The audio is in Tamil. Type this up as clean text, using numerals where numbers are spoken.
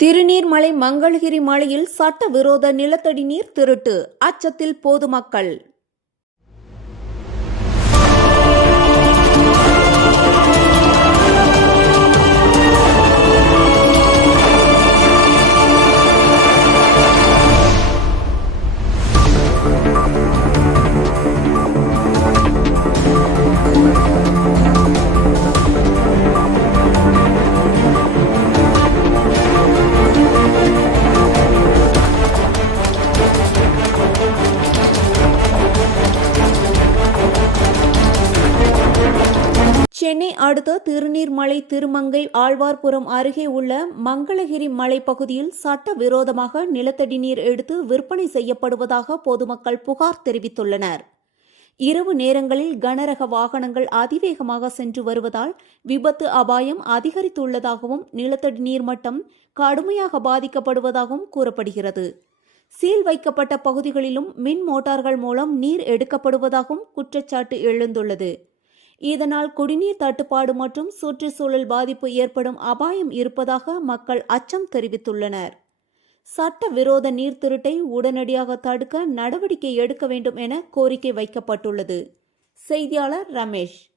திருநீர்மலை மங்களகிரி மலையில் சட்டவிரோத நிலத்தடி நீர் திருட்டு, அச்சத்தில் பொதுமக்கள். சென்னை அடுத்த திருநீர்மலை திருமங்கை ஆழ்வார்புரம் அருகே உள்ள மங்களகிரி மலை பகுதியில் சட்டவிரோதமாக நிலத்தடி நீர் எடுத்து விற்பனை செய்யப்படுவதாக பொதுமக்கள் புகார் தெரிவித்துள்ளனர். இரவு நேரங்களில் கனரக வாகனங்கள் அதிவேகமாக சென்று வருவதால் விபத்து அபாயம் அதிகரித்துள்ளதாகவும் நிலத்தடி நீர் மட்டம் கடுமையாக பாதிக்கப்படுவதாகவும் கூறப்படுகிறது. சீல் வைக்கப்பட்ட பகுதிகளிலும் மின் மோட்டார்கள் மூலம் நீர் எடுக்கப்படுவதாகவும் குற்றச்சாட்டு எழுந்துள்ளது. இதனால் குடிநீர் தட்டுப்பாடு மற்றும் சுற்றுச்சூழல் பாதிப்பு ஏற்படும் அபாயம் இருப்பதாக மக்கள் அச்சம் தெரிவித்துள்ளனர். சட்டவிரோத நீர் திருட்டை உடனடியாக தடுக்க நடவடிக்கை எடுக்க வேண்டும் என கோரிக்கை வைக்கப்பட்டுள்ளது. செய்தியாளர் ரமேஷ்.